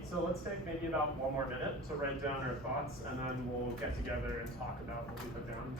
Sweet, so let's take maybe about 1 more minute to write down our thoughts, and then we'll get together and talk about what we put down.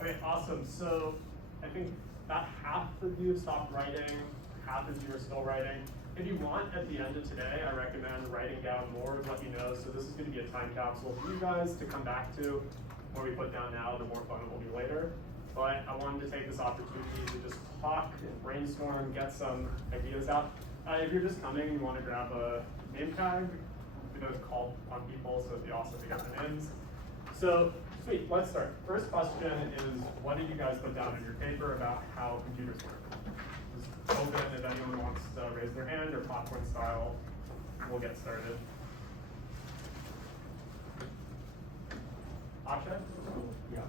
Okay, awesome. So I think about half of you stopped writing, half of you are still writing. If you want, at the end of today, I recommend writing down more of what you know. So this is going to be a time capsule for you guys to come back to. The more we put down now, the more fun it will be later. But I wanted to take this opportunity to just talk and brainstorm, get some ideas out. If you're just coming and you want to grab a name tag, I'm going to call on people, so it'd be awesome to get the names. So, sweet, let's start. First question is, what did you guys put down in your paper about how computers work? Just open if anyone wants to raise their hand or popcorn style. We'll get started. Akshay? Yeah,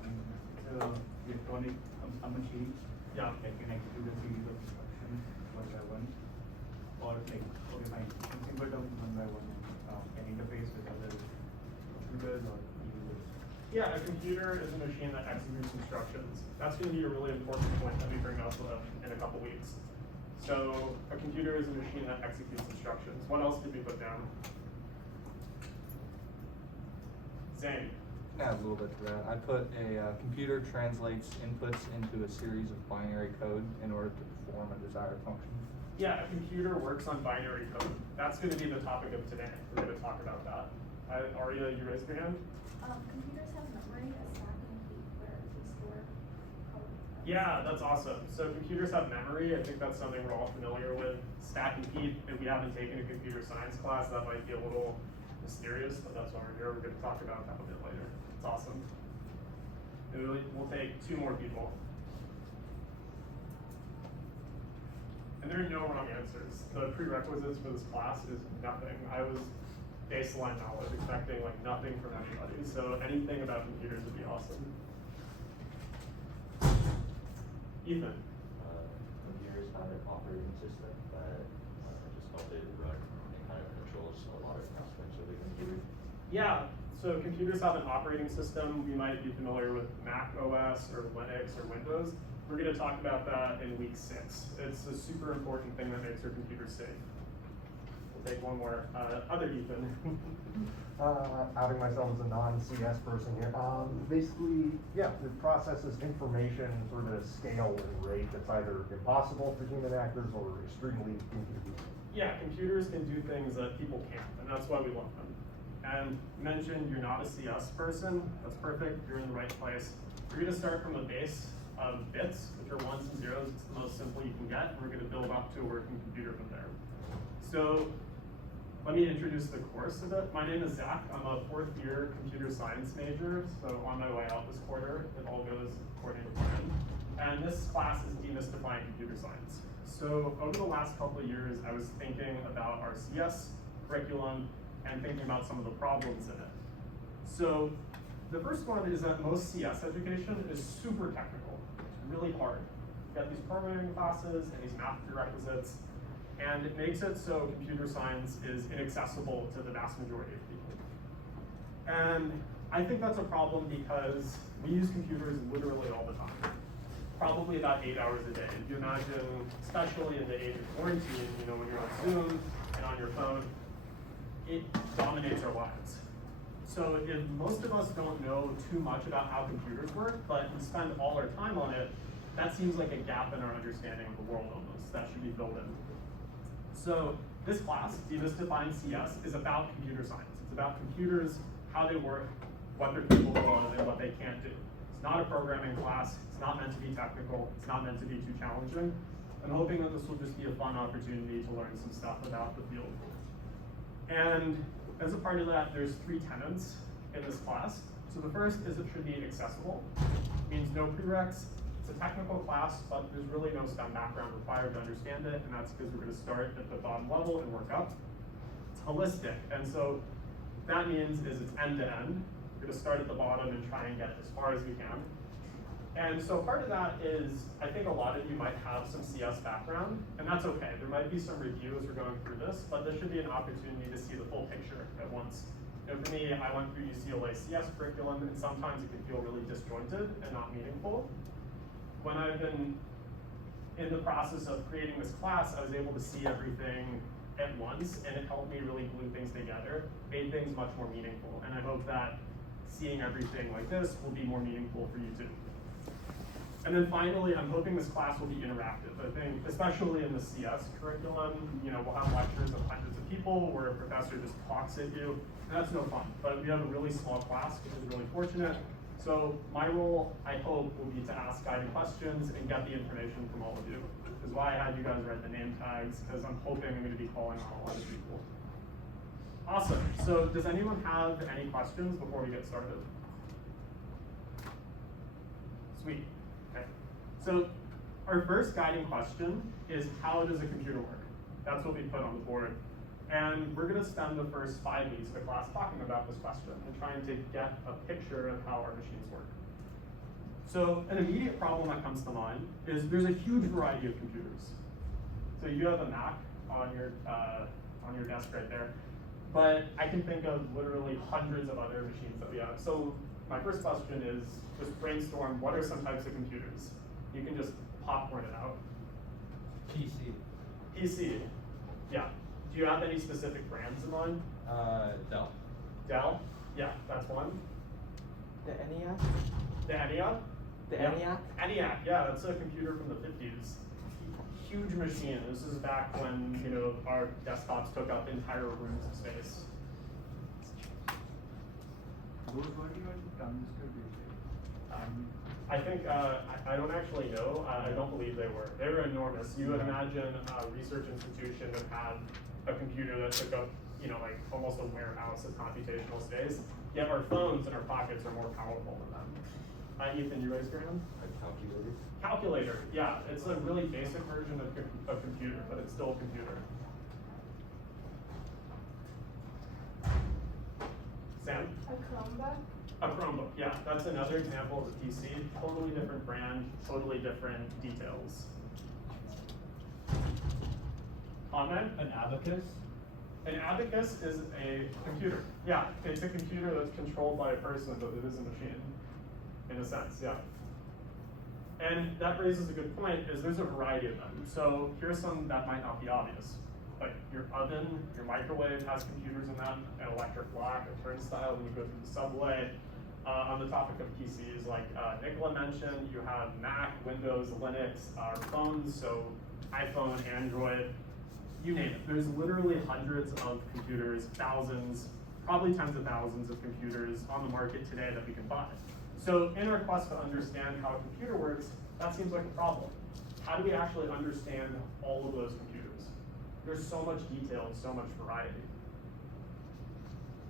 electronic machine. Yeah. That can execute a series of instructions one by one. Or like, okay, fine, in simple terms, one by one, can interface with other computers or users. Yeah, a computer is a machine that executes instructions. That's going to be a really important point that we bring up in a couple weeks. So a computer is a machine that executes instructions. What else did we put down? Zane. Add a little bit to that. I put a computer translates inputs into a series of binary code in order to perform a desired function. Yeah, a computer works on binary code. That's going to be the topic of today. We're going to talk about that. Aria, you raised your hand? Computers have memory, a stack and heap where they store code. Yeah, that's awesome. So computers have memory. I think that's something we're all familiar with. Stack and heap, if we haven't taken a computer science class, that might be a little mysterious, but that's why we're here. We're going to talk about that a bit later. It's awesome. And we'll take 2 more people. And there are no wrong answers. The prerequisites for this class is nothing. I was baseline knowledge, expecting like nothing from anybody. So anything about computers would be awesome. Ethan. Computers have an operating system that just help it run and kind of controls a lot of aspects of the computer. Yeah, so computers have an operating system. You might be familiar with Mac OS or Linux or Windows. We're going to talk about that in week 6. It's a super important thing that makes your computer safe. We'll take one more. Other Ethan. Outing myself as a non-CS person here. Basically, yeah, it processes information sort of at a scale and rate that's either impossible for human actors or extremely inconvenient. Yeah, computers can do things that people can't, and that's why we love them. And mentioned you're not a CS person. That's perfect. You're in the right place. We're going to start from a base of bits, which are 1s and 0s. It's the most simple you can get. We're going to build up to a working computer from there. So let me introduce the course a bit. My name is Zach. I'm a 4th year computer science major. So on my way out this quarter, it all goes according to plan. And this class is Demystifying Computer Science. So over the last couple of years, I was thinking about our CS curriculum and thinking about some of the problems in it. So the first one is that most CS education is super technical. It's really hard. You got these programming classes and these math prerequisites, and it makes it so computer science is inaccessible to the vast majority of people. And I think that's a problem because we use computers literally all the time. Probably about 8 hours a day. If you imagine, especially in the age of quarantine, when you're on Zoom and on your phone, it dominates our lives. So if most of us don't know too much about how computers work, but we spend all our time on it, that seems like a gap in our understanding of the world almost. That should be filled in. So this class, Demystifying CS, is about computer science. It's about computers, how they work, what they're capable of, and what they can't do. It's not a programming class. It's not meant to be technical. It's not meant to be too challenging. I'm hoping that this will just be a fun opportunity to learn some stuff about the field. And as a part of that, there's 3 tenets in this class. So the first is it should be accessible, means no prereqs. It's a technical class, but there's really no STEM background required to understand it, and that's because we're going to start at the bottom level and work up. It's holistic, and so that means is it's end-to-end. We're going to start at the bottom and try and get as far as we can. And so part of that is, I think a lot of you might have some CS background, and that's okay. There might be some review as we're going through this, but this should be an opportunity to see the full picture at once. And for me, I went through UCLA CS curriculum, and sometimes it can feel really disjointed and not meaningful. When I've been in the process of creating this class, I was able to see everything at once, and it helped me really glue things together, made things much more meaningful. And I hope that seeing everything like this will be more meaningful for you too. And then finally, I'm hoping this class will be interactive. I think, especially in the CS curriculum, you know, we'll have lectures of hundreds of people where a professor just talks at you, and that's no fun. But we have a really small class, which is really fortunate. So my role, I hope, will be to ask guiding questions and get the information from all of you. Which is why I had you guys write the name tags, because I'm hoping I'm going to be calling on a lot of people. Awesome. So does anyone have any questions before we get started? Sweet. Okay. So our first guiding question is, how does a computer work? That's what we put on the board. And we're going to spend the first 5 weeks of the class talking about this question and trying to get a picture of how our machines work. So an immediate problem that comes to mind is there's a huge variety of computers. So you have a Mac on your desk right there, but I can think of literally hundreds of other machines that we have. So my first question is just brainstorm, what are some types of computers? You can just popcorn it out. PC. PC, yeah. Do you have any specific brands in mind? Dell. Dell? Yeah, that's one. The ENIAC? The ENIAC? The Yeah. ENIAC? ENIAC, yeah, that's a computer from the 50s. Huge machine. This is back when, you know, our desktops took up entire rooms of space. Those working on transistor based. I think, I don't actually know. I don't believe they were. They were enormous. You would imagine a research institution that had a computer that took up, you know, like almost a warehouse of computational space. Yet our phones in our pockets are more powerful than them. Ethan, you raised your hand? A calculator. Calculator, yeah. It's a really basic version of a computer, but it's still a computer. Sam? A Chromebook? A Chromebook, yeah. That's another example of a PC. Totally different brand, totally different details. Comment? An abacus? An abacus is a computer. Yeah, it's a computer that's controlled by a person, but it is a machine, in a sense, yeah. And that raises a good point, is there's a variety of them. So here's some that might not be obvious. Like your oven, your microwave has computers in them, an electric clock, a turnstile when you go through the subway. On the topic of PCs, like Nicola mentioned, you have Mac, Windows, Linux, our phones, so iPhone, Android, you name it. There's literally hundreds of computers, thousands, probably tens of thousands of computers on the market today that we can buy. So in our quest to understand how a computer works, that seems like a problem. How do we actually understand all of those computers? There's so much detail and so much variety.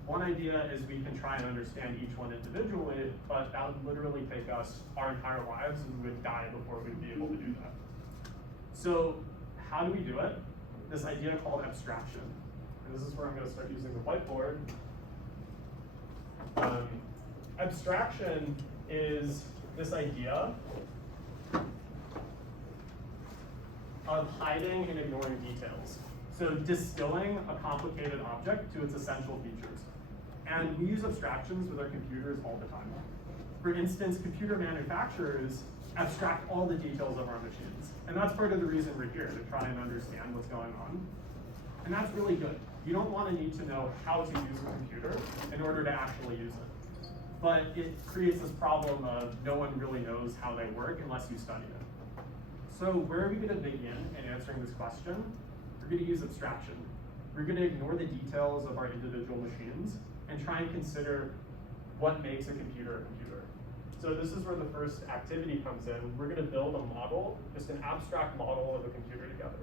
One idea is we can try and understand each one individually, but that would literally take us our entire lives and we would die before we'd be able to do that. So how do we do it? This idea called abstraction. And this is where I'm going to start using the whiteboard. Abstraction is this idea of hiding and ignoring details. So distilling a complicated object to its essential features. And we use abstractions with our computers all the time. For instance, computer manufacturers abstract all the details of our machines. And that's part of the reason we're here, to try and understand what's going on. And that's really good. You don't want to need to know how to use a computer in order to actually use it. But it creates this problem of no one really knows how they work unless you study it. So where are we going to begin in answering this question? We're going to use abstraction. We're going to ignore the details of our individual machines and try and consider what makes a computer a computer. So this is where the first activity comes in. We're going to build a model, just an abstract model of a computer together.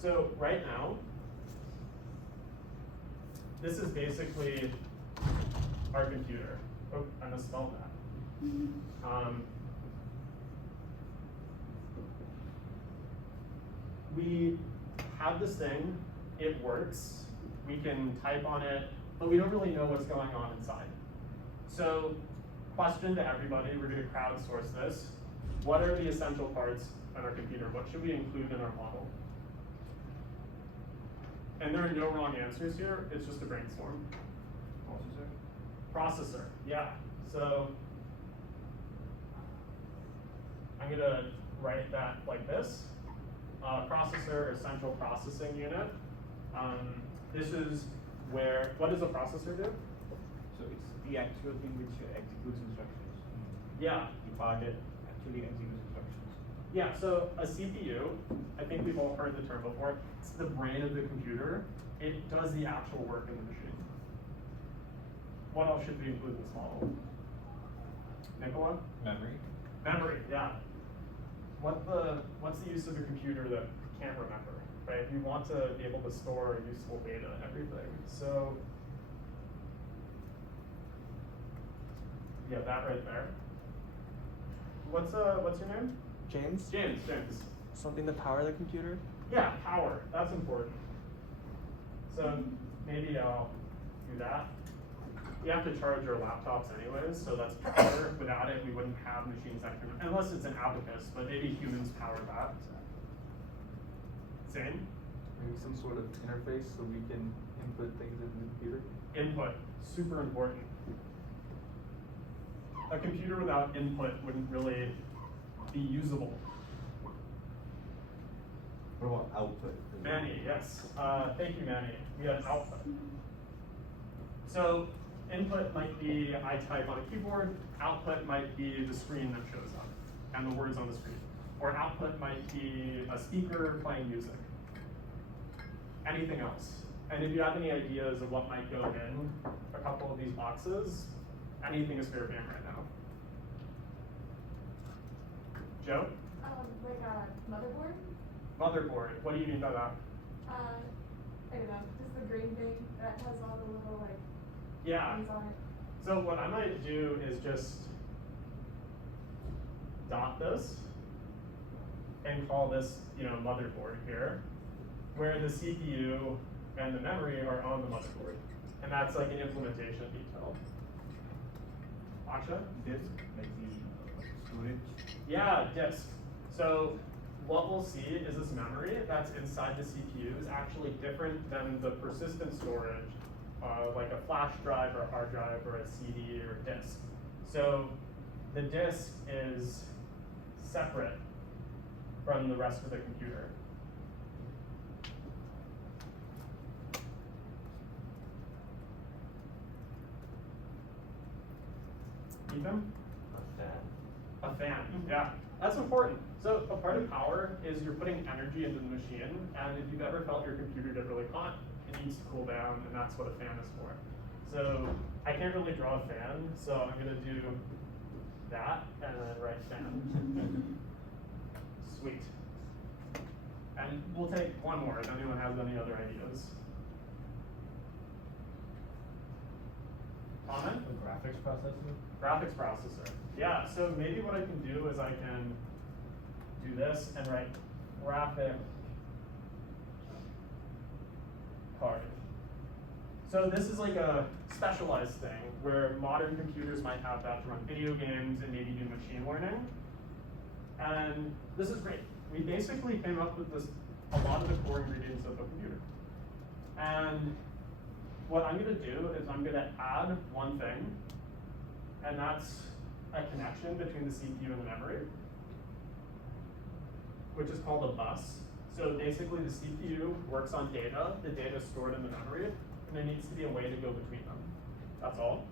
So right now, this is basically our computer. Oh, I misspelled that. We have this thing, it works, we can type on it, but we don't really know what's going on inside. So, question to everybody, we're going to crowdsource this. What are the essential parts on our computer? What should we include in our model? And there are no wrong answers here, it's just a brainstorm. Processor, yeah. So, I'm going to write that like this. Processor, essential processing unit. This is where, what does a processor do? So it's the actual thing which executes instructions. Yeah. The part that actually executes instructions. Yeah, so a CPU, I think we've all heard the term before, it's the brain of the computer. It does the actual work in the machine. What else should we include in this model? Nicola? Memory. Memory, yeah. What's the use of a computer that can't remember, right? We want to be able to store useful data and everything. So, yeah, that right there. What's your name? James? James. Something to power the computer? Yeah, power, that's important. So maybe I'll do that. We have to charge our laptops anyways, so that's power. Without it, we wouldn't have machines that can, unless it's an abacus, but maybe humans power that. Same? Maybe some sort of interface so we can input things into the computer. Input, super important. A computer without input wouldn't really be usable. What about output? Manny, yes. Thank you, Manny. We have output. So input might be I type on a keyboard, output might be the screen that shows up and the words on the screen. Or output might be a speaker playing music. Anything else. And if you have any ideas of what might go in a couple of these boxes, anything is fair game right now. Joe? Like a motherboard? Motherboard, what do you mean by that? I don't know, just the green thing that has all the little like Yeah. things on it. So what I might do is just dot this and call this, motherboard here, where the CPU and the memory are on the motherboard. And that's like an implementation detail. Aksha? Disk, like the storage. Yeah, disk. So what we'll see is this memory that's inside the CPU is actually different than the persistent storage, like a flash drive or a hard drive or a CD or a disk. So the disk is separate from the rest of the computer. Ethan? A fan, yeah. That's important. So a part of power is you're putting energy into the machine, and if you've ever felt your computer get really hot, it needs to cool down, and that's what a fan is for. So I can't really draw a fan, so I'm gonna do that, and then write fan. Sweet. And we'll take one more if anyone has any other ideas. Comment? The graphics processor? Graphics processor. Yeah, so maybe what I can do is I can do this and write graphic card. So this is like a specialized thing where modern computers might have that to run video games and maybe do machine learning. And this is great. We basically came up with a lot of the core ingredients of the computer. And what I'm gonna do is I'm gonna add one thing, and that's a connection between the CPU and the memory, which is called a bus. So basically the CPU works on data, the data is stored in the memory, and there needs to be a way to go between them. That's all.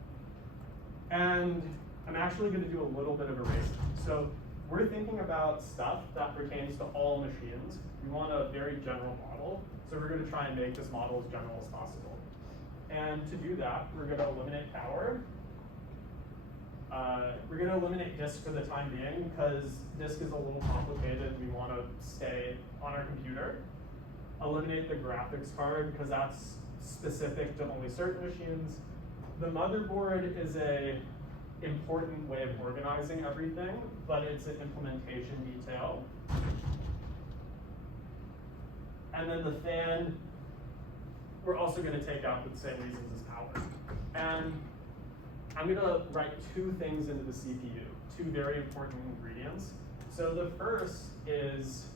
And I'm actually gonna do a little bit of erasing. So we're thinking about stuff that pertains to all machines. We want a very general model, so we're gonna try and make this model as general as possible. And to do that, we're gonna eliminate power. We're gonna eliminate disk for the time being because disk is a little complicated. We wanna stay on our computer. Eliminate the graphics card because that's specific to only certain machines. The motherboard is a important way of organizing everything, but it's an implementation detail. And then the fan, we're also gonna take out for the same reasons as power. And I'm gonna write two things into the CPU, two very important ingredients. So the first is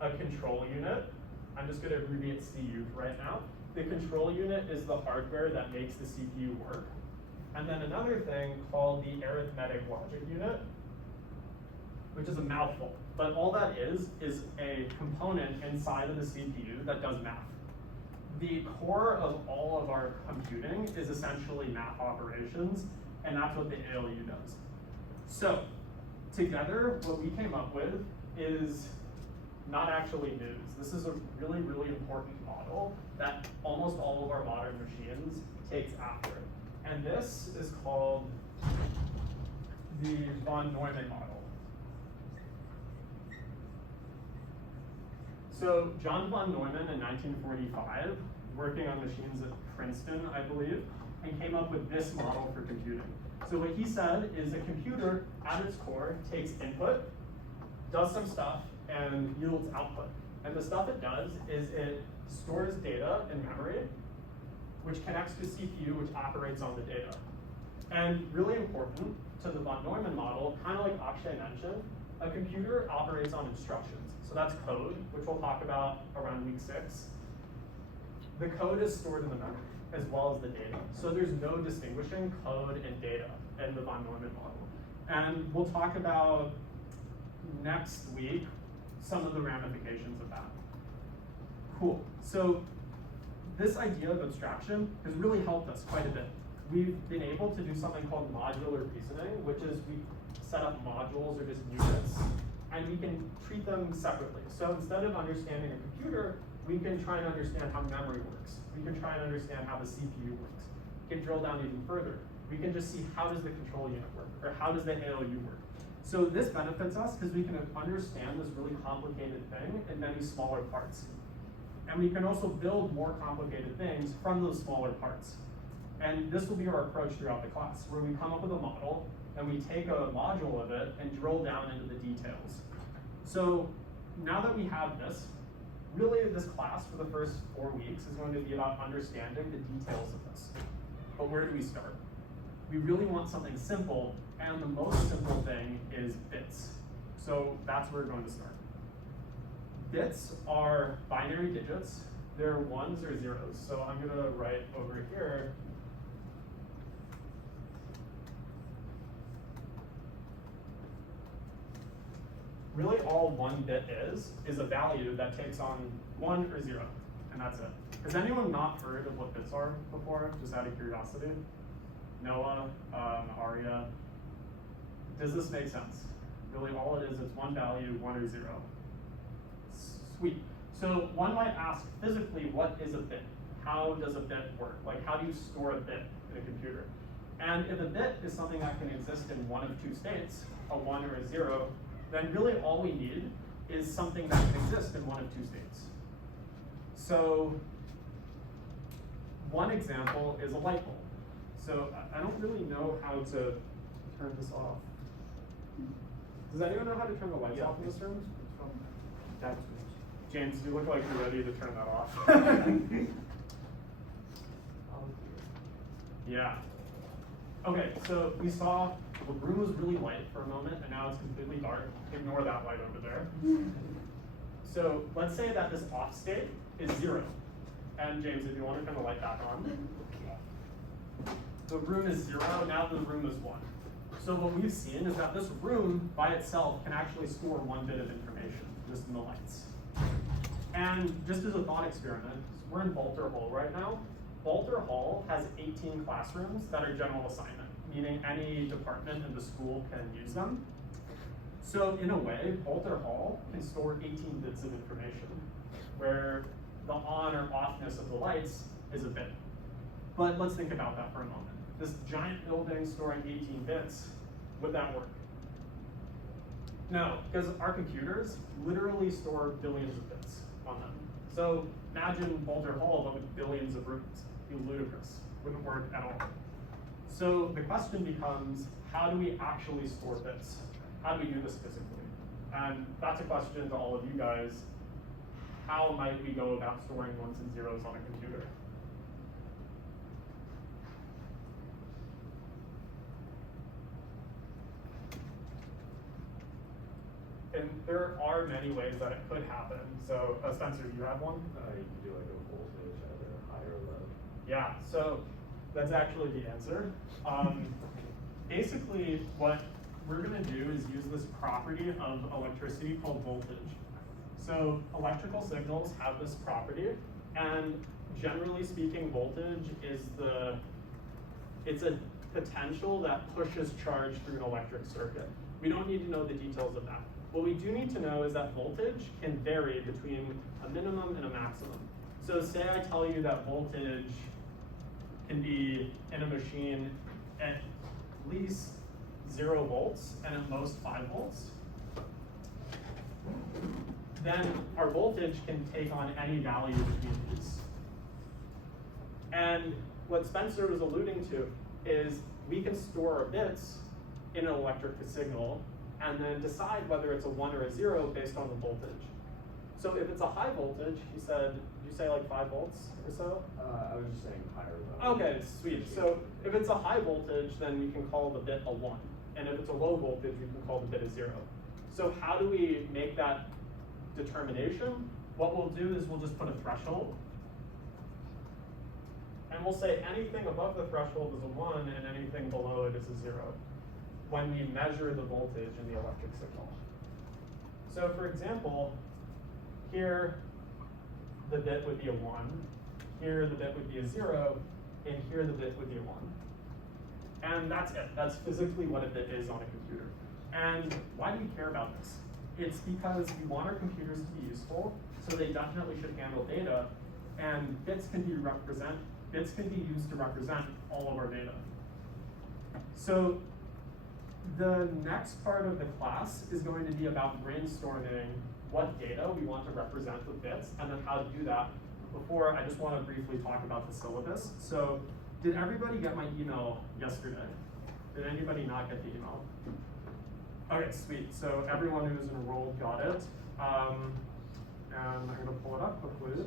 a control unit. I'm just gonna abbreviate CU for right now. The control unit is the hardware that makes the CPU work. And then another thing called the arithmetic logic unit, which is a mouthful. But all that is a component inside of the CPU that does math. The core of all of our computing is essentially math operations, and that's what the ALU does. So, together, what we came up with is not actually news. This is a really, really important model that almost all of our modern machines takes after. And this is called the von Neumann model. So John von Neumann in 1945, working on machines at Princeton, I believe, and came up with this model for computing. So what he said is a computer at its core takes input, does some stuff, and yields output. And the stuff it does is it stores data in memory, which connects to CPU, which operates on the data. And really important to the von Neumann model, kind of like Akshay mentioned, a computer operates on instructions. So that's code, which we'll talk about around week 6. The code is stored in the memory, as well as the data. So there's no distinguishing code and data in the von Neumann model. And we'll talk about next week some of the ramifications of that. Cool. So this idea of abstraction has really helped us quite a bit. We've been able to do something called modular reasoning, which is we set up modules or just units, and we can treat them separately. So instead of understanding a computer, we can try and understand how memory works. We can try and understand how the CPU works. We can drill down even further. We can just see how does the control unit work, or how does the ALU work. So this benefits us because we can understand this really complicated thing in many smaller parts. And we can also build more complicated things from those smaller parts. And this will be our approach throughout the class, where we come up with a model and we take a module of it and drill down into the details. So now that we have this, really this class for the first 4 weeks is going to be about understanding the details of this. But where do we start? We really want something simple, and the most simple thing is bits. So that's where we're going to start. Bits are binary digits. They're ones or zeros. So I'm gonna write over here. Really all one bit is a value that takes on 1 or 0, and that's it. Has anyone not heard of what bits are before, just out of curiosity? Noah, Aria, does this make sense? Really all it is one value, 1 or 0. Sweet. So one might ask physically, what is a bit? How does a bit work? Like how do you store a bit in a computer? And if a bit is something that can exist in one of two states, a 1 or a 0, then really all we need is something that can exist in one of two states. So one example is a light bulb. So I don't really know how to turn this off. Does anyone know how to turn the lights off in this room? It's from that switch. James, you look like you're ready to turn that off. Yeah. Okay, so we saw the room was really light for a moment, and now it's completely dark. Ignore that light over there. So let's say that this off state is 0. And James, if you want to turn the light back on. The room is 0, now the room is 1. So what we've seen is that this room by itself can actually store 1 bit of information, just in the lights. And just as a thought experiment, we're in Bolter Hall right now. Bolter Hall has 18 classrooms that are general assignment, meaning any department in the school can use them. So in a way, Bolter Hall can store 18 bits of information, where the on or offness of the lights is a bit. But let's think about that for a moment. This giant building storing 18 bits, would that work? No, because our computers literally store billions of bits on them. So imagine Boulder Hall, but with billions of rooms. It'd be ludicrous. Wouldn't work at all. So the question becomes, how do we actually store bits? How do we do this physically? And that's a question to all of you guys. How might we go about storing ones and zeros on a computer? And there are many ways that it could happen. So, Spencer, do you have one? You can do like a voltage, either high or low. Yeah, so that's actually the answer. Basically, what we're gonna do is use this property of electricity called voltage. So electrical signals have this property, and generally speaking, voltage is it's a potential that pushes charge through an electric circuit. We don't need to know the details of that. What we do need to know is that voltage can vary between a minimum and a maximum. So say I tell you that voltage can be in a machine at least 0 volts and at most 5 volts. Then our voltage can take on any value between these. And what Spencer was alluding to is we can store our bits in an electric signal and then decide whether it's a 1 or a 0 based on the voltage. So if it's a high voltage, he said, did you say like 5 volts or so? I was just saying higher or low. Okay, sweet. So if it's a high voltage, then we can call the bit a 1. And if it's a low voltage, we can call the bit a 0. So how do we make that determination? What we'll do is we'll just put a threshold. And we'll say anything above the threshold is a 1 and anything below it is a 0 when we measure the voltage in the electric signal. So for example, here the bit would be a 1, here the bit would be a 0, and here the bit would be a 1. And that's it. That's physically what a bit is on a computer. And why do we care about this? It's because we want our computers to be useful, so they definitely should handle data, and bits can be used to represent all of our data. So the next part of the class is going to be about brainstorming what data we want to represent with bits, and then how to do that. Before, I just want to briefly talk about the syllabus. So, did everybody get my email yesterday? Did anybody not get the email? Okay, sweet. So everyone who's enrolled got it. And I'm gonna pull it up quickly.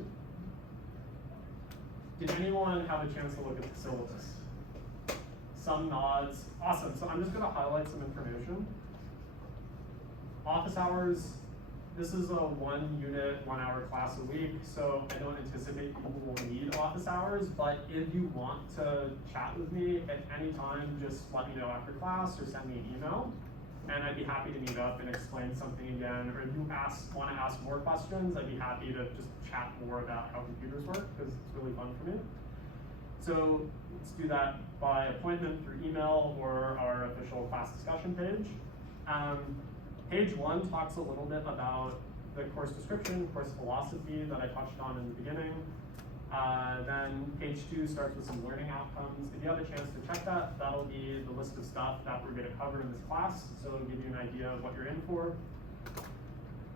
Did anyone have a chance to look at the syllabus? Some nods. Awesome. So I'm just gonna highlight some information. Office hours. This is a 1 unit, 1 hour class a week, so I don't anticipate people will need office hours, but if you want to chat with me at any time, just let me know after class or send me an email, and I'd be happy to meet up and explain something again, or if you want to ask more questions, I'd be happy to just chat more about how computers work, because it's really fun for me. So let's do that by appointment through email or our official class discussion page. Page 1 talks a little bit about the course description, course philosophy that I touched on in the beginning. Then page 2 starts with some learning outcomes. If you have a chance to check that, that'll be the list of stuff that we're going to cover in this class, so it'll give you an idea of what you're in for.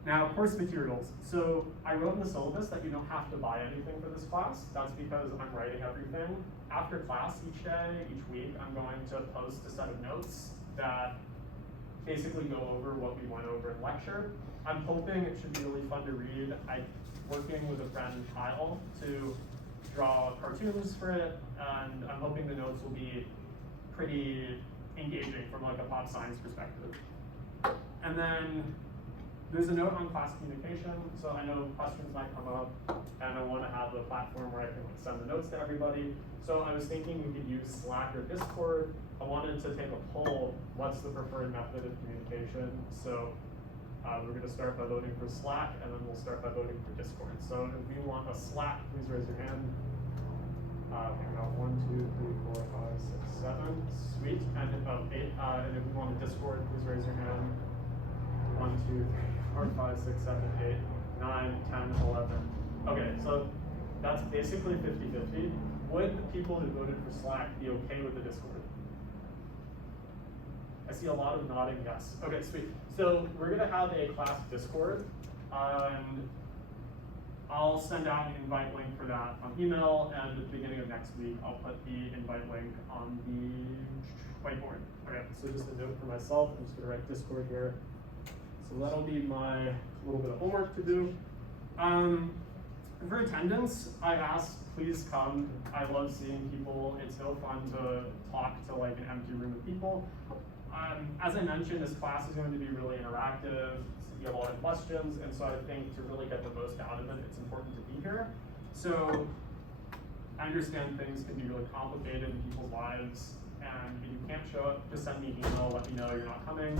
Now, course materials. So I wrote in the syllabus that you don't have to buy anything for this class. That's because I'm writing everything. After class each day, each week, I'm going to post a set of notes that basically go over what we went over in lecture. I'm hoping it should be really fun to read. I'm working with a friend, Kyle, to draw cartoons for it, and I'm hoping the notes will be pretty engaging from like a pop science perspective. And then there's a note on class communication, so I know questions might come up, and I want to have a platform where I can like send the notes to everybody. So I was thinking we could use Slack or Discord. I wanted to take a poll, what's the preferred method of communication? So we're going to start by voting for Slack, and then we'll start by voting for Discord. So if you want a Slack, please raise your hand. We got 1, 2, 3, 4, 5, 6, 7. Sweet. And 8. And if you want a Discord, please raise your hand. 1, 2, 3, 4, 5, 6, 7, 8, 9, 10, 11. Okay, so that's basically 50-50. Would the people who voted for Slack be okay with the Discord? I see a lot of nodding yes. Okay, sweet. So we're gonna have a class Discord, and I'll send out an invite link for that on email, and at the beginning of next week, I'll put the invite link on the whiteboard. Okay, so just a note for myself, I'm just gonna write Discord here. So that'll be my little bit of homework to do. For attendance, I asked, please come. I love seeing people. It's so fun to talk to like an empty room of people. As I mentioned, this class is going to be really interactive. You have a lot of questions, and so I think to really get the most out of it, it's important to be here. So I understand things can be really complicated in people's lives, and if you can't show up, just send me an email, let me know you're not coming,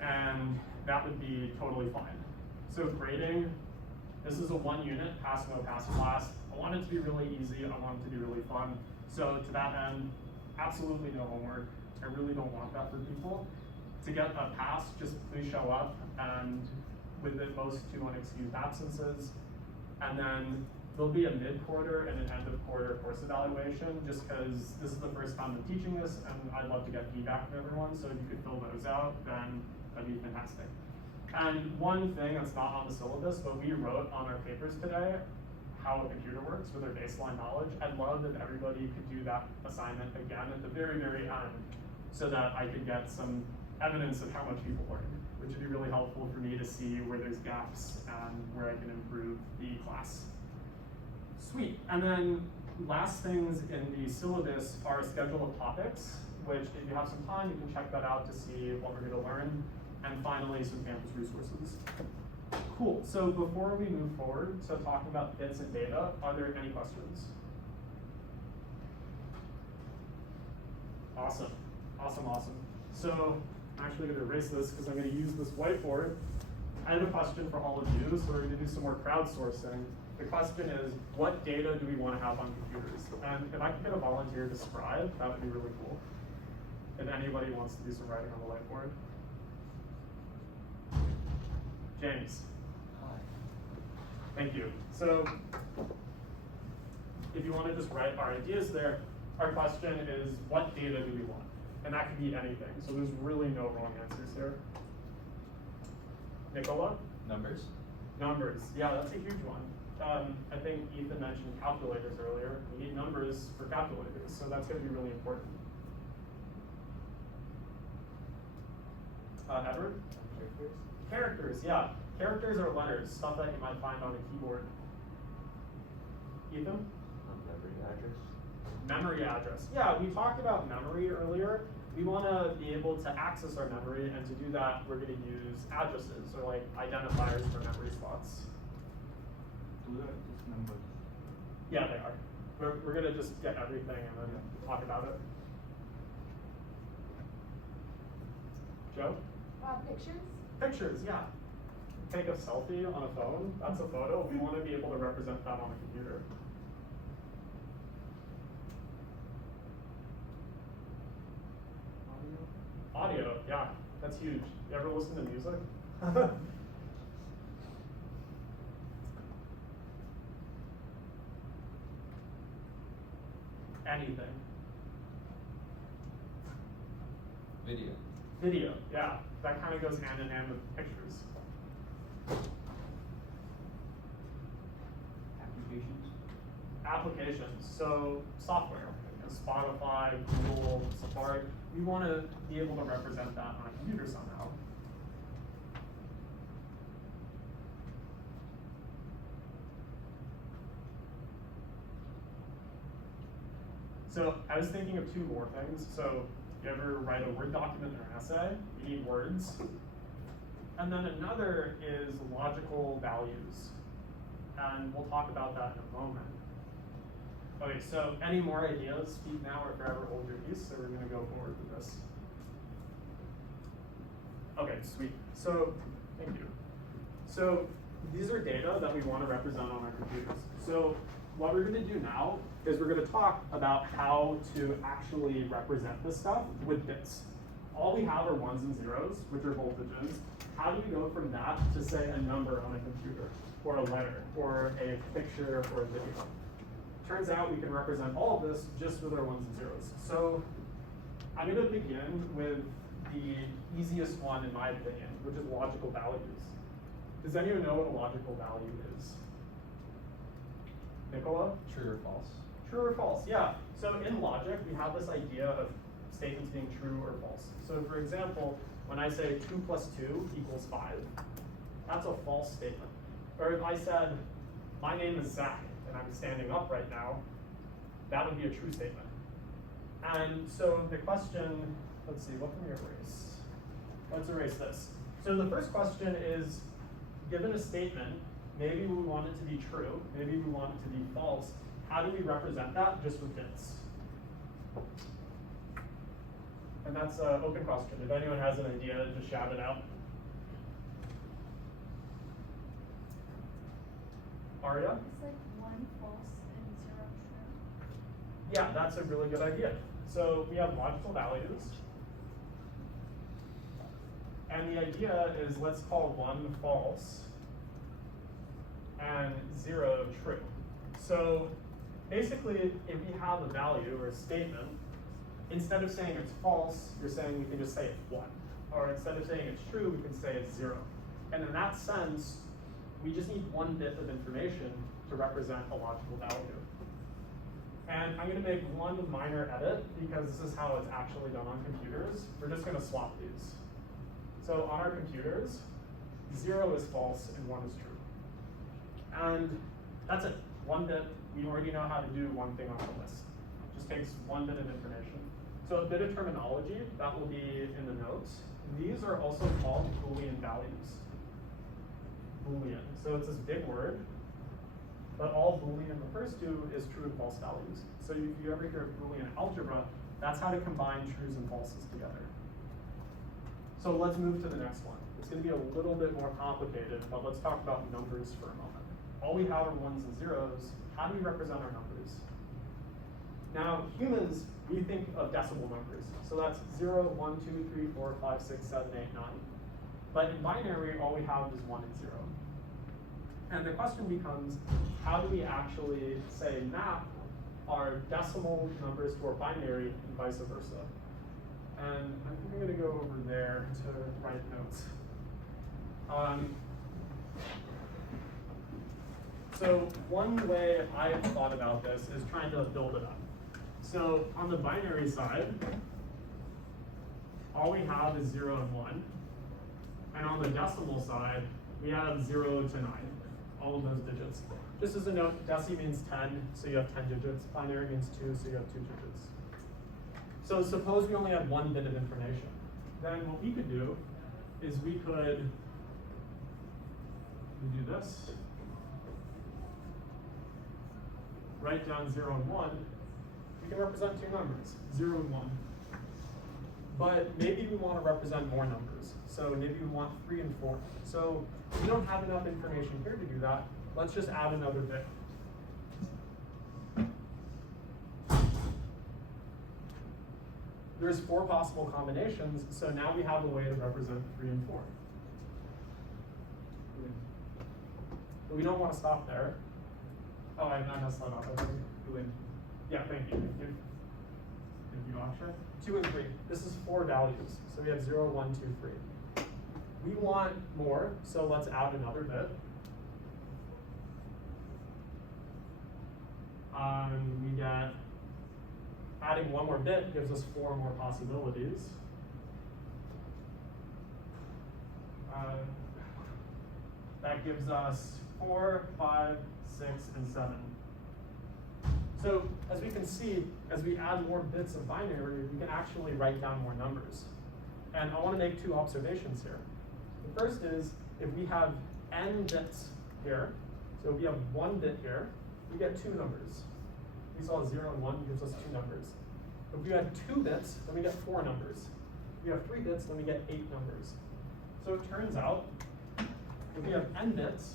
and that would be totally fine. So grading, this is a 1 unit, pass, no pass class. I want it to be really easy, I want it to be really fun. So to that end, absolutely no homework. I really don't want that for people. To get a pass, just please show up, and with at most 2 unexcused absences. And then there'll be a mid-quarter and an end-of-quarter course evaluation, just because this is the first time I'm teaching this, and I'd love to get feedback from everyone, so if you could fill those out, then that'd be fantastic. And one thing that's not on the syllabus, but we wrote on our papers today, how a computer works with their baseline knowledge. I'd love if everybody could do that assignment again at the very, very end, so that I could get some evidence of how much people learn, which would be really helpful for me to see where there's gaps and where I can improve the class. Sweet. And then last things in the syllabus are a schedule of topics, which if you have some time, you can check that out to see what we're gonna learn. And finally, some campus resources. Cool, so before we move forward to talking about bits and data, are there any questions? Awesome, awesome, awesome. So I'm actually gonna erase this because I'm gonna use this whiteboard. I have a question for all of you, so we're gonna do some more crowdsourcing. The question is, what data do we wanna have on computers? And if I could get a volunteer to scribe, that would be really cool. If anybody wants to do some writing on the whiteboard. James. Hi. Thank you. So if you want to just write our ideas there, our question is, what data do we want? And that could be anything. So there's really no wrong answers here. Nicola? Numbers? Numbers. Yeah, that's a huge one. I think Ethan mentioned calculators earlier. We need numbers for calculators, so that's going to be really important. Edward? Characters? Characters, yeah. Characters are letters, stuff that you might find on a keyboard. Ethan? Memory address? Memory address. Yeah, we talked about memory earlier. We want to be able to access our memory, and to do that, we're going to use addresses, or like identifiers for memory slots. Those are just numbers. Yeah, they are. We're going to just get everything and then talk about it. Joe? Pictures? Pictures, yeah. Take a selfie on a phone, that's a photo. We want to be able to represent that on a computer. Audio, yeah, that's huge. You ever listen to music? Anything. Video. Video, yeah. That kind of goes hand in hand with pictures. Applications. Applications, so software, Spotify, Google, Safari. We want to be able to represent that on a computer somehow. So I was thinking of 2 more things. So you ever write a Word document or an essay, you need words. And then another is logical values. And we'll talk about that in a moment. Okay, so any more ideas? Speak now or forever hold your peace. So we're gonna go forward with this. Okay, sweet. So, thank you. So these are data that we want to represent on our computers. So what we're going to do now is we're going to talk about how to actually represent this stuff with bits. All we have are ones and zeros, which are voltages. How do we go from that to, say, a number on a computer, or a letter, or a picture, or a video? Turns out we can represent all of this just with our ones and zeros. So I'm going to begin with the easiest one in my opinion, which is logical values. Does anyone know what a logical value is? Nicola? True or false? True or false, yeah. So in logic, we have this idea of statements being true or false. So for example, when I say 2 plus 2 equals 5, that's a false statement. Or if I said, my name is Zach, and I'm standing up right now, that would be a true statement. And so the question, let's see, what can we erase? Let's erase this. So the first question is, given a statement, maybe we want it to be true, maybe we want it to be false. How do we represent that just with bits? And that's an open question. If anyone has an idea, just shout it out. Aria? It's like 1 false and 0 true. Yeah, that's a really good idea. So we have logical values. And the idea is let's call 1 false and 0 true. So basically, if we have a value or a statement, instead of saying it's false, you're saying we can just say it's 1. Or instead of saying it's true, we can say it's 0. And in that sense, we just need 1 bit of information to represent a logical value. And I'm going to make one minor edit because this is how it's actually done on computers. We're just going to swap these. So on our computers, 0 is false and 1 is true. And that's it. 1 bit. We already know how to do one thing on the list. Just takes 1 bit of information. So a bit of terminology, that will be in the notes. These are also called Boolean values. Boolean. So it's this big word, but all Boolean refers to is true and false values. So if you ever hear of Boolean algebra, that's how to combine trues and falses together. So let's move to the next one. It's going to be a little bit more complicated, but let's talk about numbers for a moment. All we have are 1s and 0s. How do we represent our numbers? Now, humans, we think of decimal numbers. So that's 0, 1, 2, 3, 4, 5, 6, 7, 8, 9. But in binary, all we have is 1 and 0. And the question becomes, how do we actually, say, map our decimal numbers to our binary and vice versa? And I think I'm going to go over there to write notes. So one way I've thought about this is trying to build it up. So on the binary side, all we have is 0 and 1. And on the decimal side, we have 0 to 9, all of those digits. Just as a note, deci means 10, so you have 10 digits. Binary means 2, so you have 2 digits. So suppose we only had 1 bit of information. Then what we could do is we could do this. Write down 0 and 1. We can represent 2 numbers, 0 and 1. But maybe we want to represent more numbers. So maybe we want 3 and 4. So we don't have enough information here to do that. Let's just add another bit. There's 4 possible combinations, so now we have a way to represent 3 and 4. But we don't want to stop there. Oh, I messed that up, I think. 2 and Yeah, thank you. Thank you, Akshay. 2 and 3. This is 4 values. So we have 0, 1, 2, 3. We want more, so let's add another bit. We get, adding 1 more bit gives us 4 more possibilities. That gives us 4, 5, 6, and 7. So as we can see, as we add more bits of binary, we can actually write down more numbers. And I want to make 2 observations here. The first is, if we have n bits here, so if we have 1 bit here, we get 2 numbers. We saw 0 and 1 gives us 2 numbers. If we have 2 bits, then we get 4 numbers. If we have 3 bits, then we get 8 numbers. So it turns out, if we have n bits,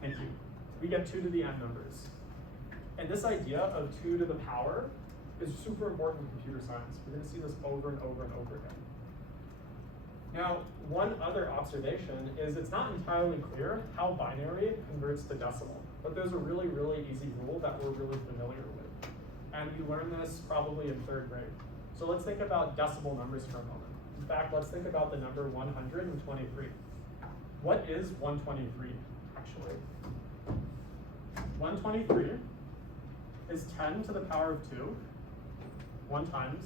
thank you, we get 2 to the n numbers. And this idea of 2 to the power is super important in computer science. We're going to see this over and over and over again. Now, one other observation is it's not entirely clear how binary converts to decimal, but there's a really, really easy rule that we're really familiar with. And we learned this probably in 3rd grade. So let's think about decimal numbers for a moment. In fact, let's think about the number 123. What is 123, actually? 123 is 10 to the power of 2, 1 times,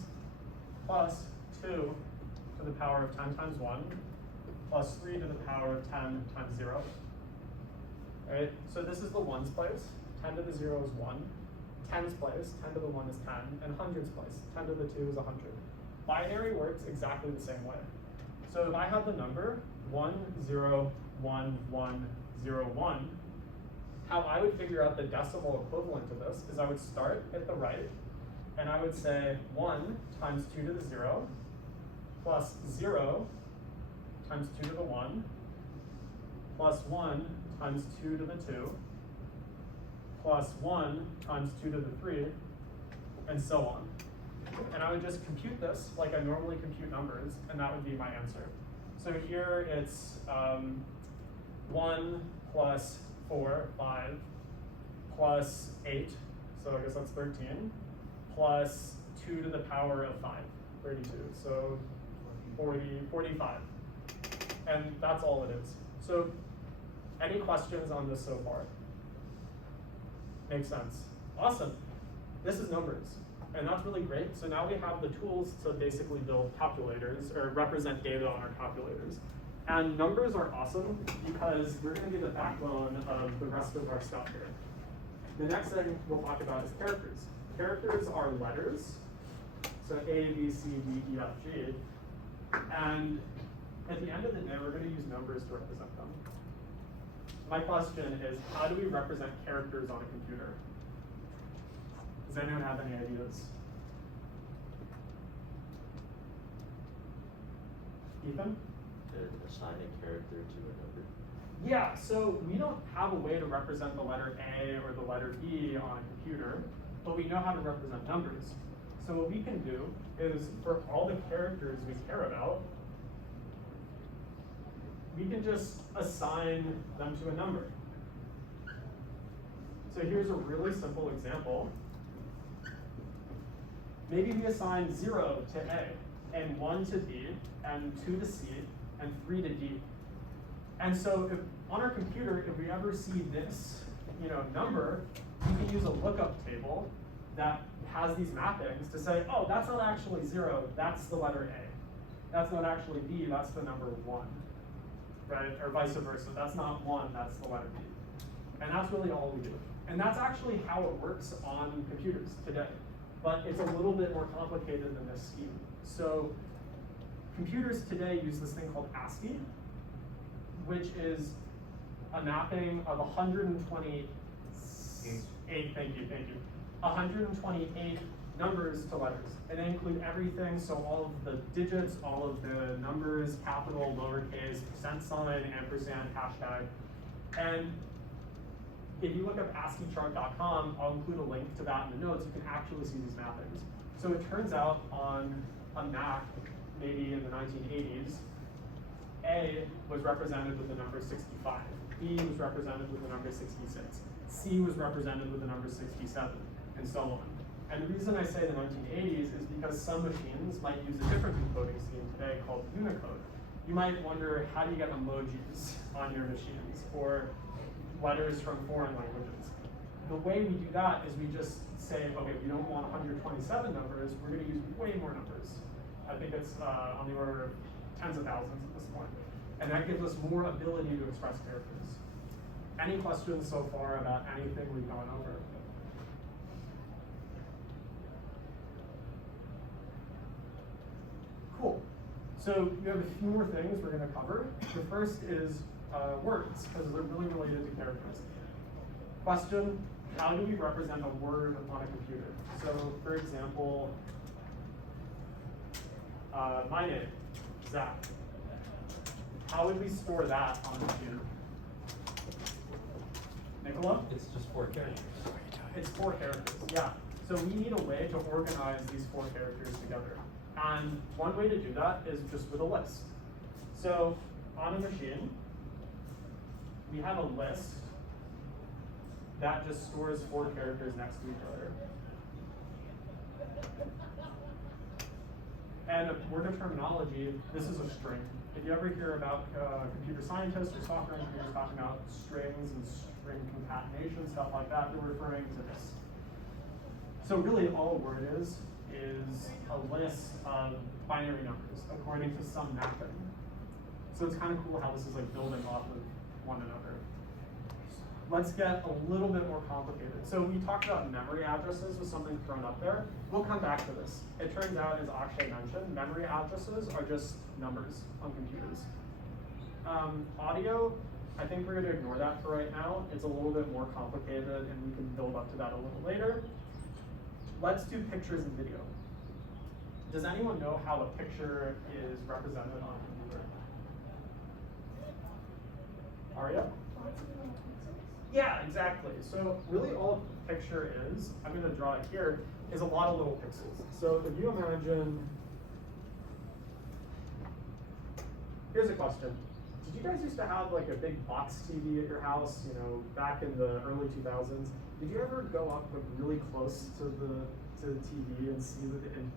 plus 2 to the power of 10 times 1, plus 3 to the power of 10 times 0. Right? So this is the ones place, 10 to the 0 is 1. Tens place, 10 to the 1 is 10, and hundreds place, 10 to the 2 is 100. Binary works exactly the same way. So if I have the number 1, 0, 1, 1, 0, 1, how I would figure out the decimal equivalent to this is I would start at the right, and I would say 1 times 2 to the 0, plus 0 times 2 to the 1, plus 1 times 2 to the 2, plus 1 times 2 to the 3, and so on. And I would just compute this like I normally compute numbers, and that would be my answer. So here it's 1 plus 4, 5, plus 8, so I guess that's 13, plus 2 to the power of 5, 32, so 45. And that's all it is. So any questions on this so far? Makes sense. Awesome. This is numbers, and that's really great. So now we have the tools to basically build calculators or represent data on our calculators. And numbers are awesome because we're going to be the backbone of the rest of our stuff here. The next thing we'll talk about is characters. Characters are letters, so A, B, C, D, E, F, G. And at the end of the day, we're going to use numbers to represent them. My question is, how do we represent characters on a computer? Does anyone have any ideas? Ethan? Assign a character to a number. Yeah, so we don't have a way to represent the letter A or the letter B on a computer, but we know how to represent numbers. So what we can do is, for all the characters we care about, we can just assign them to a number. So here's a really simple example. Maybe we assign 0 to A, and 1 to B, and 2 to C, and 3 to D. And so if, on our computer, if we ever see this number, we can use a lookup table that has these mappings to say, oh, that's not actually 0, that's the letter A. That's not actually B, that's the number 1. Right? Or vice versa. That's not 1, that's the letter B. And that's really all we do. And that's actually how it works on computers today. But it's a little bit more complicated than this scheme. So computers today use this thing called ASCII, which is a mapping of 128, thank you, 128 numbers to letters. And they include everything, so all of the digits, all of the numbers, capital, lowercase, %sign, ampersand, hashtag. And if you look up ASCIIchart.com, I'll include a link to that in the notes, you can actually see these mappings. So it turns out on a Mac, maybe in the 1980s, A was represented with the number 65, B was represented with the number 66, C was represented with the number 67, and so on. And the reason I say the 1980s is because some machines might use a different encoding scheme today called Unicode. You might wonder, how do you get emojis on your machines, or letters from foreign languages? The way we do that is we just say, okay, we don't want 127 numbers, we're going to use way more numbers. I think it's on the order of tens of thousands at this point. And that gives us more ability to express characters. Any questions so far about anything we've gone over? Cool. So we have a few more things we're going to cover. The first is words, because they're really related to characters. Question, how do we represent a word on a computer? So for example, my name, Zach. How would we store that on the computer? Nicola? It's just 4 characters. It's 4 characters, yeah. So we need a way to organize these 4 characters together. And one way to do that is just with a list. So on a machine, we have a list that just stores 4 characters next to each other. And a word of terminology, this is a string. if you ever hear about computer scientists or software engineers talking about strings and string concatenation, stuff like that, they're referring to this. So really all a word is a list of binary numbers according to some mapping. So it's kind of cool how this is like building off of one another. Let's get a little bit more complicated. So we talked about memory addresses with something thrown up there. We'll come back to this. It turns out, as Akshay mentioned, memory addresses are just numbers on computers. Audio, I think we're going to ignore that for right now. It's a little bit more complicated and we can build up to that a little later. Let's do pictures and video. Does anyone know how a picture is represented on a computer? Arya? Yeah, exactly. So really all a picture is, I'm going to draw it here, is a lot of little pixels. So if you imagine, here's a question. Did you guys used to have like a big box TV at your house, you know, back in the early 2000s? Did you ever go up like really close to the TV and see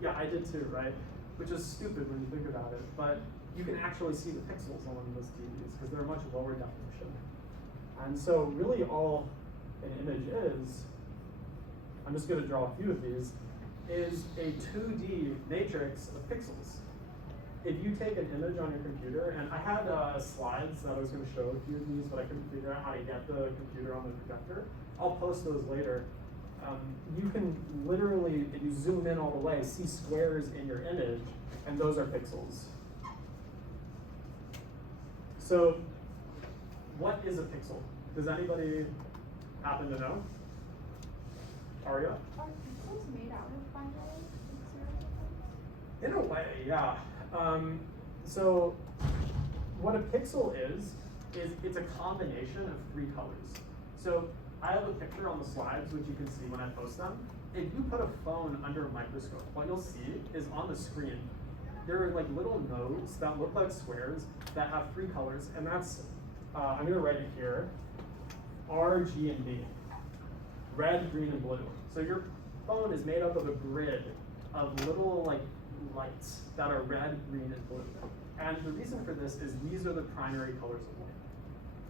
yeah, I did too, right? Which is stupid when you think about it, but you can actually see the pixels on one of those TVs because they're much lower definition. And so really all an image is, I'm just going to draw a few of these, is a 2D matrix of pixels. If you take an image on your computer, and I had slides that I was going to show a few of these, but I couldn't figure out how to get the computer on the projector. I'll post those later. You can literally, if you zoom in all the way, see squares in your image, and those are pixels. So, what is a pixel? Does anybody happen to know? Arya? Are pixels made out of binary? In a way, yeah. So what a pixel is it's a combination of 3 colors. So I have a picture on the slides, which you can see when I post them. If you put a phone under a microscope, what you'll see is on the screen, there are like little nodes that look like squares that have 3 colors, and that's, I'm gonna write it here, R, G, and B. Red, green, and blue. So your phone is made up of a grid of little like lights that are red, green, and blue. And the reason for this is these are the primary colors of light.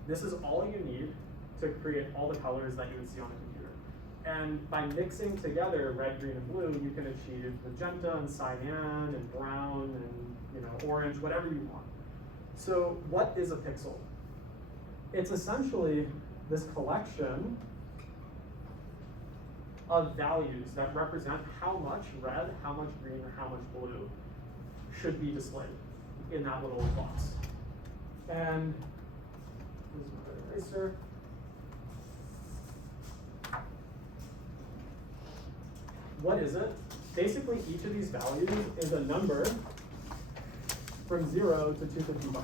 This is all you need to create all the colors that you would see on a computer. And by mixing together red, green, and blue, you can achieve magenta and cyan and brown and orange, whatever you want. So what is a pixel? It's essentially this collection of values that represent how much red, how much green, or how much blue should be displayed in that little box. And here's my eraser. What is it? Basically, each of these values is a number from 0 to 255.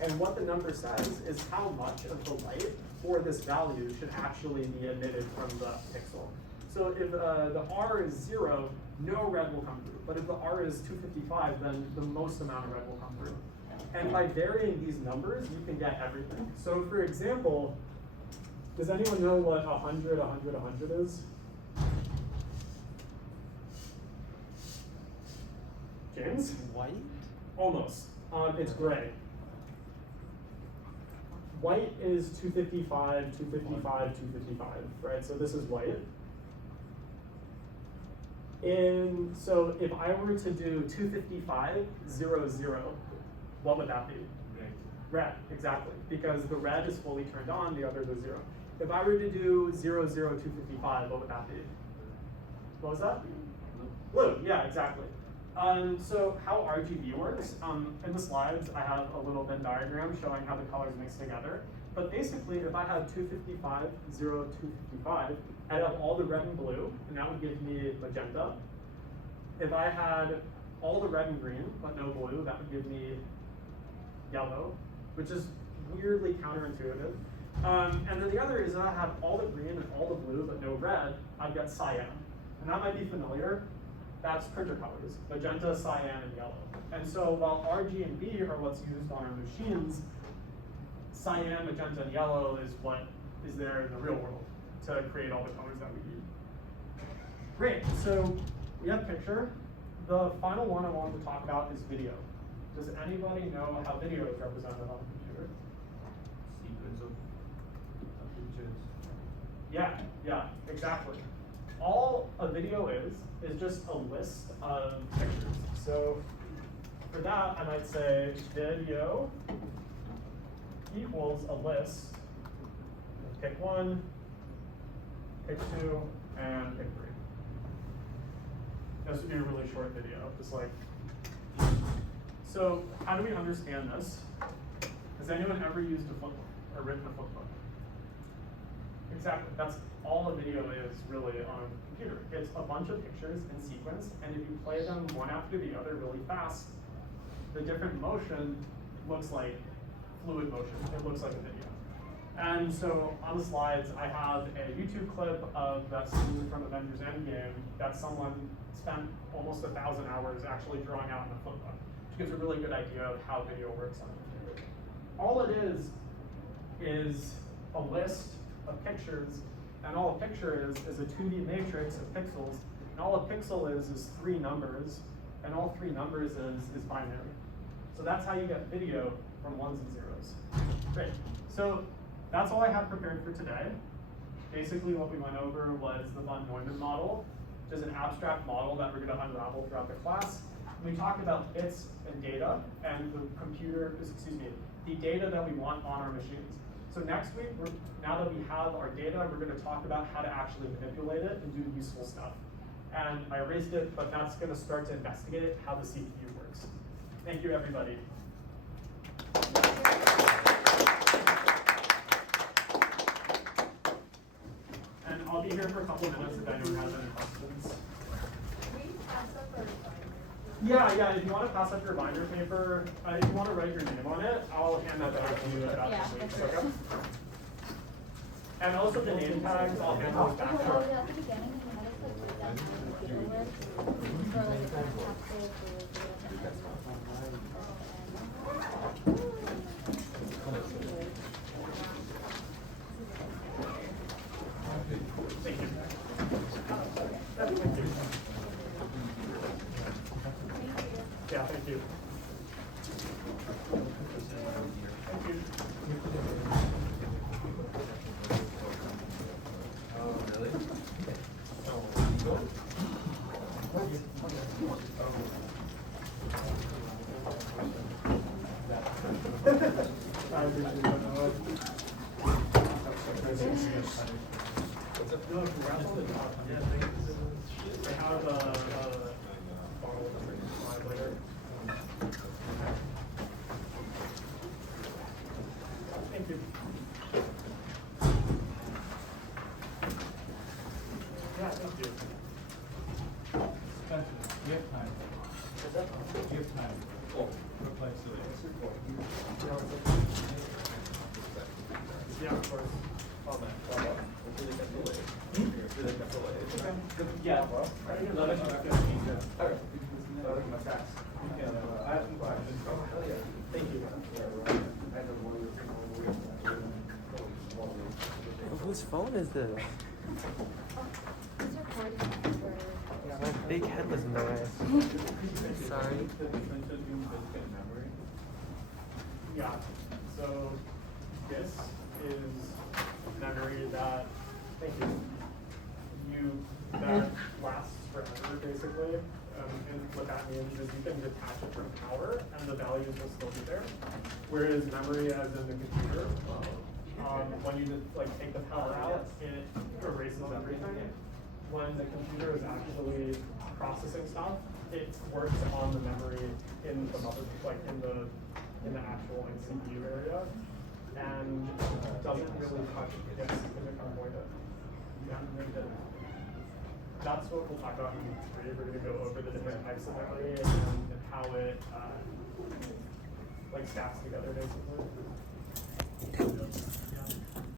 And what the number says is how much of the light for this value should actually be emitted from the pixel. So if the R is 0, no red will come through. But if the R is 255, then the most amount of red will come through. And by varying these numbers, you can get everything. So for example, does anyone know what 100, 100, 100 is? James? White? Almost. It's gray. White is 255, 255, 255, right? So this is white. And so if I were to do 255, 0, 0, what would that be? Red, exactly. Because the red is fully turned on, the others are 0. If I were to do 0, 0, 255, what would that be? What was that? Blue, yeah, exactly. So how RGB works, in the slides I have a little Venn diagram showing how the colors mix together. But basically if I have 255, 0, 255, I'd have all the red and blue, and that would give me magenta. If I had all the red and green, but no blue, that would give me yellow, which is weirdly counterintuitive. And then the other is that I have all the green and all the blue, but no red, I've got cyan. And that might be familiar. That's printer colors, magenta, cyan, and yellow. And so while R, G, and B are what's used on our machines, cyan, magenta, and yellow is what is there in the real world to create all the colors that we need. Great, so we have picture. The final one I wanted to talk about is video. Does anybody know how video is represented on a computer? Sequence of pictures. Yeah, exactly. All a video is just a list of pictures. So for that, I might say video equals a list. Pick 1, pick 2, and pick 3. This would be a really short video, just like. So how do we understand this? Has anyone ever used a flipbook or written a flipbook? Exactly, that's all a video is really on a computer. It's a bunch of pictures in sequence, and if you play them one after the other really fast, the different motion looks like fluid motion. It looks like a video. And so on the slides, I have a YouTube clip of that scene from Avengers Endgame that someone spent almost 1,000 hours actually drawing out in a flipbook, which gives a really good idea of how video works on a computer. All it is a list of pictures, and all a picture is a 2D matrix of pixels, and all a pixel is 3 numbers, and all 3 numbers is binary. So that's how you get video from 1s and 0s. Great. So that's all I have prepared for today. Basically what we went over was the von Neumann model, which is an abstract model that we're going to unravel throughout the class. And we talked about bits and data, and the data that we want on our machines. So next week, now that we have our data, we're going to talk about how to actually manipulate it and do useful stuff. And I erased it, but that's going to start to investigate how the CPU works. Thank you, everybody. And I'll be here for a couple of minutes if anyone has any questions. Yeah, if you want to pass up your binder paper, if you want to write your name on it, I'll hand that back to you in about 2 weeks, okay? And also the name tags, I'll hand those back to you. At the beginning, you had us like put down some paperwork for like the capsule Thank you. Yeah, thank you. Thank you. Oh, really? I have a bottle of slide later. Thank you. Yeah, thank you. Spencer, we have time. We have time. Oh, reply to Yeah, of course. Yeah. Thank you. Whose phone is this? It's recording for. Yeah, my big head was in the way. Sorry. Yeah, so this is memory that, thank you, that lasts forever basically. And what that means is you can detach it from power and the values will still be there. Whereas memory, as in the computer, when you just like take the power out, it erases everything. When the computer is actually processing stuff, it works on the memory in the mother, like in the actual like CPU area, and doesn't really touch disk because it can avoid it. That's what we'll talk about in week 3. We're going to go over the different types of memory and how it like stacks together basically.